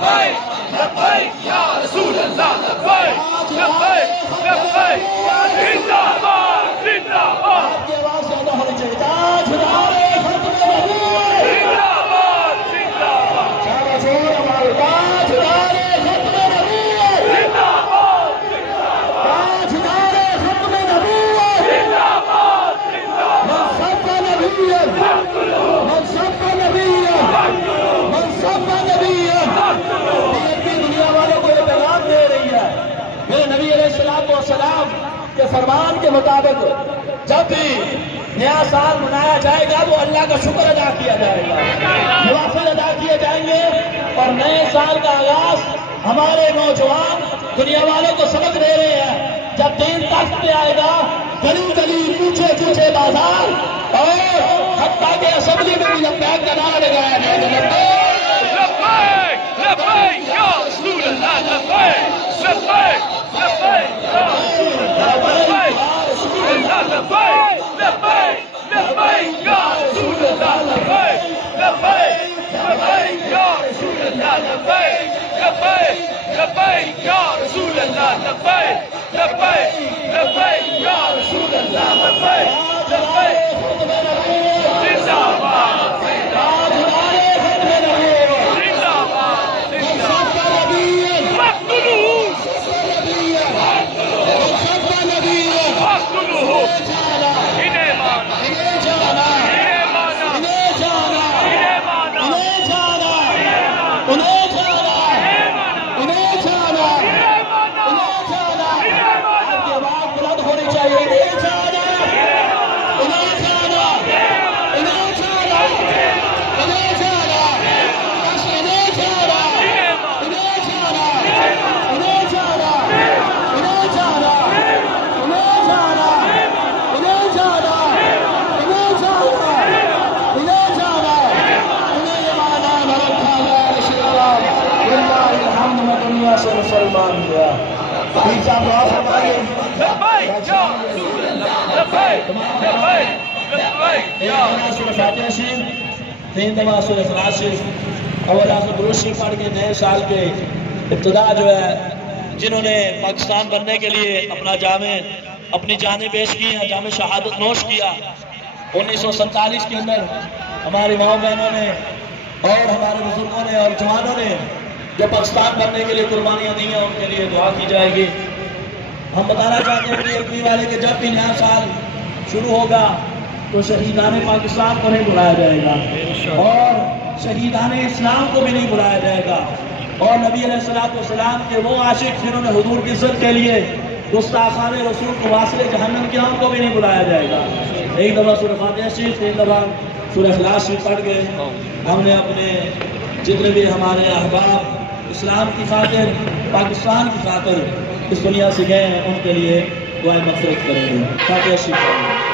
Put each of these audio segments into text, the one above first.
لبیک لبیک یا رسول اللہ لبیک لبیک لبیک زندہ باد زندہ باد کی آواز زیادہ ہونی چاہیے تاجدار ختم نبوت زندہ باد زندہ باد چاروں زور ہمارے تاجدار ختم نبوت زندہ باد زندہ باد تاجدار ختم نبوت زندہ باد زندہ منصب نبیت منصب نبیت منصب نبیت PNP دنیا والوں کو یہ پیغام دے رہی ہے میرے نبی علیہ السلام کے فرمان کے مطابق جب بھی نیا سال منایا جائے گا وہ اللہ کا شکر ادا کیا جائے گا نوافل ادا کیے جائیں گے اور نئے سال کا آغاز ہمارے نوجوان دنیا والوں کو سبق دے رہے ہیں جب دین تخت پہ آئے گا گلی گلی کوچے کوچے بازار اور حتیٰ کہ اسمبلی میں بھی لبیک کا نعرہ لگایا جائے گا لبیک لبیک یا رسول اللہ لبیک لبیک لبیک یا رسول اللہ لبیک لبیک لبیک یا رسول اللہ لبیک لبیک لبیک یا رسول اللہ لبیک لبیک لبیک یا رسول اللہ لبیک لبیک لبیک یا رسول اللہ لبیک لبیک زندہ باد مسلمان ہوا پیر صاحب دعا فرمائیے لبیک یا رسول اللہ لبیک لبیک لبیک یا سورہ فاتحہ شریف 3 دفعہ سورہ اخلاص شریف اول آخر درود شریف پڑھ کے نئے سال کے ابتدا جو ہے جنہوں نے پاکستان بننے کے لیے اپنی جانیں پیش کی ہیں جام شہادت نوش کیا 1947 کے اندر ہماری ماؤں بہنوں نے اور ہمارے بزرگوں نے اور جوانوں نے جو پاکستان بننے کے لیے قربانیاں دی ہیں ان کے لیے دعا کی جائے گی ہم بتانا چاہتے ہیں کہ والے کہ جب بھی نیا سال شروع ہوگا تو شہیدان پاکستان کو نہیں بلایا جائے گا اور شہیدان اسلام کو بھی نہیں بلایا جائے گا اور نبی علیہ السلام کے وہ عاشق جنہوں نے حضور کی عزت کے لیے گستاخان رسول کو واصل جہنم کیا ان کو بھی نہیں بلایا جائے گا ایک دفعہ سورہ فاتحہ شریف 3 دفعہ سورہ اخلاص شریف پڑھ کے ہم نے اپنے جتنے بھی ہمارے احباب اسلام کی خاطر پاکستان کی خاطر اس دنیا سے گئے ہیں ان کے لیے دعائیں مغفرت کریں گے فاتحہ شریف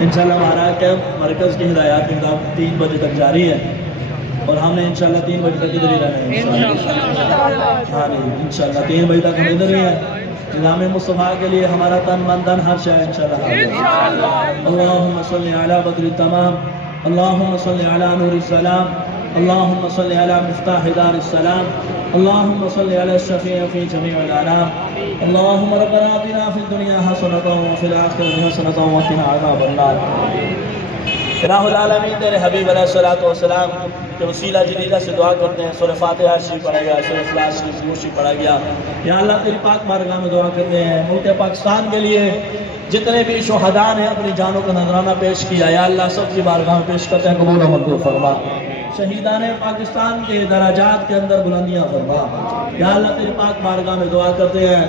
انشاءاللہ ہمارا کیمپ مرکز کی ہدایات کے خلاف 3 بجے تک جاری ہے اور ہم نے انشاءاللہ 3 بجے تک ادھر ہی رہنا ہے ہاں انشاءاللہ 3 بجے تک ہم ادھر ہی ہیں نظام مصطفیٰ کے لیے ہمارا تن من دن ہر شے انشاءاللہ اللہم صلی علی بدر التمام اللہم صلی علی نور السلام اللہم صلی علی مفتاح دار السلام اللہم صلی علی الشفیع فی جمیع الانام اللہم ربنا آتنا فی الدنیا حسنۃ وفی الآخرۃ حسنۃ وقنا عذاب النار الہ العالمین تیرے حبیب علیہ السلام کے وسیلہ جدیدہ سے دعا کرتے ہیں سورہ فاتحہ شریف پڑھا گیا سورہ اخلاص شریف پڑھا گیا یا اللہ تیری پاک بارگاہ میں دعا کرتے ہیں ملک پاکستان کے لیے جتنے بھی شہداء نے اپنی جانوں کا نذرانہ پیش کیا یا اللہ سب کی بارگاہ میں پیش کرتے ہیں قبول و منظور فرما شہیدان پاکستان کے درجات کے اندر بلندیاں فرما یا اللہ تیری پاک بارگاہ میں دعا کرتے ہیں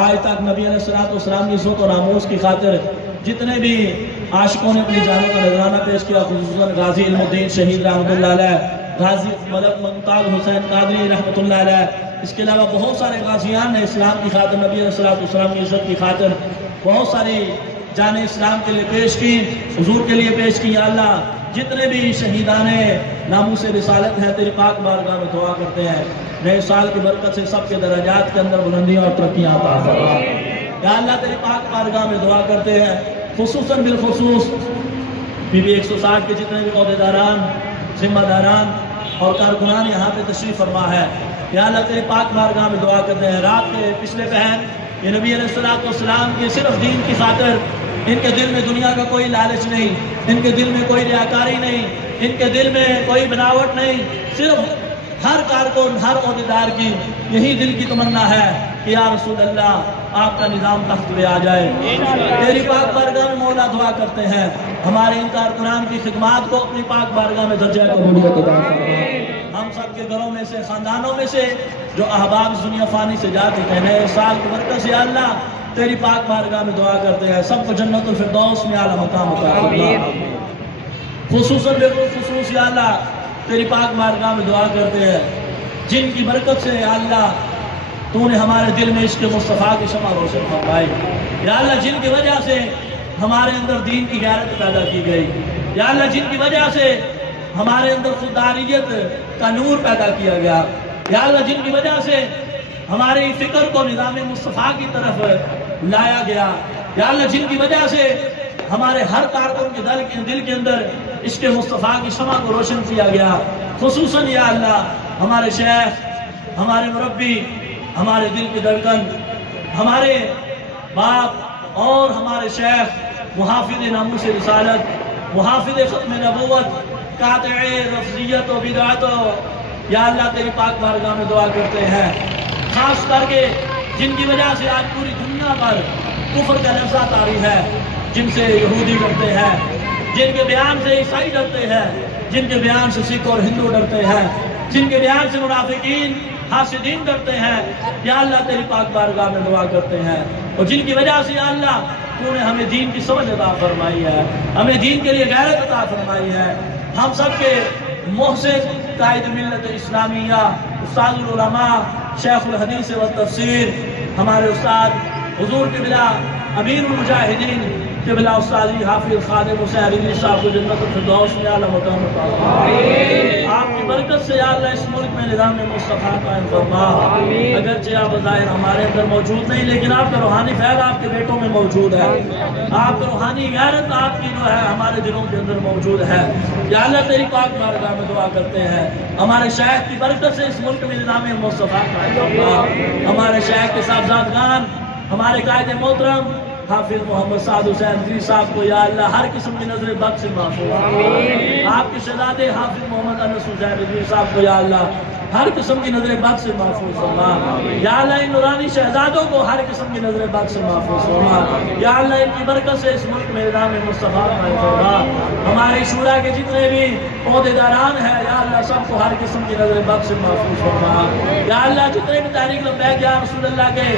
آج تک نبی علیہ السلام کی عزت و ناموس کی خاطر جتنے بھی عاشقوں نے اپنی جانوں کا نذرانہ پیش کیا خصوصاً غازی علم الدین شہید رحمۃ اللہ علیہ غازی ملک ممتاز حسین قادری رحمۃ اللہ علیہ اس کے علاوہ بہت سارے غازیان نے اسلام کی خاطر نبی علیہ السلام کی عزت کی خاطر بہت ساری جان اسلام کے لیے پیش کی حضور کے لیے پیش کی یا اللہ जितने भी शहीदाने नामूस रिसालत है तेरी पाक बारगाह में दुआ करते हैं, नए साल की बरकत से सबके दर्जात के अंदर बुलंदियां और तरक्कियां अता फरमा। या अल्लाह तेरी पाक बारगाह में दुआ करते हैं, खुसूसन बिलखुसूस बीबी 160 के जितने भी ओहदेदारान, जिम्मेदारान और कारकुनान यहाँ पे तशरीफ फरमा है। या अल्लाह तेरी पाक बारगाह में दुआ करते हैं, रात के पिछले पहर ये नबी अलैहिस्सलाम के सिर्फ दीन की खातिर, इनके दिल में दुनिया का कोई लालच नहीं, इनके दिल में कोई रियाकारी नहीं, इनके दिल में कोई बनावट नहीं, सिर्फ हर कारकुन हर ओहदेदार की यही दिल की तमन्ना है कि या रसूल अल्लाह आपका निज़ाम तख्त पे आ जाए। तेरी पाक बारगाह में मौला दुआ करते हैं हमारे इन कारकुनान की खिदमत को अपनी पाक बारगाह में दर्जा कबूलियत अता फरमा। हम सब के घरों में से, खानदानों में से जो अहबाब दुनिया फानी से जा चुके हैं, साल की बरकत से अल्लाह तेरी पाक बारगाह में दुआ करते हैं सबको जन्नतुल फिरदौस में आला मकाम अता फरमा। खुसूसन बेखुसूस या अल्लाह तेरी पाक बारगाह में दुआ करते हैं जिनकी बरकत से या अल्लाह तूने हमारे दिल में इश्क मुस्तफ़ा की शमा रोशन फरमाई। या अल्लाह जिनकी वजह से हमारे अंदर दीन की गैरत पैदा की गई, या अल्लाह जिनकी वजह से हमारे अंदर खुदारियत का नूर पैदा किया गया, या अल्लाह जिनकी वजह से हमारी फिक्र को निज़ाम मुस्तफ़ा की तरफ लाया गया, या अल्लाह जिनकी वजह से हमारे हर कारकुन के दिल के अंदर इश्क मुस्तफ़ा की शमा को रोशन किया गया। खुसूसन या अल्लाह हमारे शेख, हमारे मुरब्बी, हमारे दिल की धड़कन, हमारे बाप और हमारे शेख मुहाफिज़ नामूस रिसालत, मुहाफिज़ ख़त्म नबूवत, कातिए रफ़ज़ियत व बिदअत, या अल्लाह तेरी पाक बारगाह में दुआ करते हैं खास करके जिनकी वजह से आज पूरी दुनिया पर कुफ्र का लफ्ज़ा तारी है, जिनसे यहूदी डरते हैं, जिनके बयान से ईसाई डरते हैं, जिनके बयान से सिख और हिंदू डरते हैं, जिनके बयान से मुनाफिकीन हासिदीन डरते हैं, या अल्लाह तेरी पाक बारगाह में दुआ करते हैं। और जिनकी वजह से या अल्लाह तूने हमें दीन की समझ अता फरमाई है, हमें दीन के लिए गैरत अता फरमाई है। हम सब के मोहसिन कायद मिल्लत इस्लामिया उस्तादुल उलमा शेखुल हदीस व तफसीर हमारे उस्ताद हुजूर के बिला अमीरुल मुजाहिदीन के बिला उस्तादी हाफिज खादिम हुसैन अली साहब को जन्नतुल फिरदौस में आला मकाम आपकी बरकत से या अल्लाह इस मुल्क में निज़ाम मुस्तफ़ा कायम फरमा। अगरचे आप ज़ाहिर हमारे अंदर मौजूद नहीं, लेकिन आपका रूहानी फैल आपके बेटों में मौजूद है, आपका रूहानी गैरत आपकी जो है हमारे दिलों के अंदर मौजूद है। या अल्लाह तेरी पाक बारगाह में दुआ करते हैं हमारे शेख की बरकत से इस मुल्क में निज़ाम मुस्तफ़ा कायम फरमा। हमारे शेख के साहबजादगान, हमारे कायदे मोहतरम हाफिज मोहम्मद साद हुसैन जी साहब को या अल्लाह हर किस्म की नजर बद से महफूज, आपके शहजादे हाफिज मोहम्मद अनस हुसैन जी साहब को या अल्लाह हर किस्म की नजर बद से महफूज फरमा। या अल्लाह इन नूरानी शहजादों को हर किस्म की नजर बद से महफूज फरमा। या अल्लाह इनकी बरकत से इस मुल्क में निज़ाम मुस्तफ़ा कायम फरमा। हमारे शूरा के जितने भी ओहदेदारान हैं या अल्लाह सबको हर किस्म की नजर बद से महफूज फरमा। या अल्लाह जितने भी तहरीक लब्बैक या रसूल अल्लाह के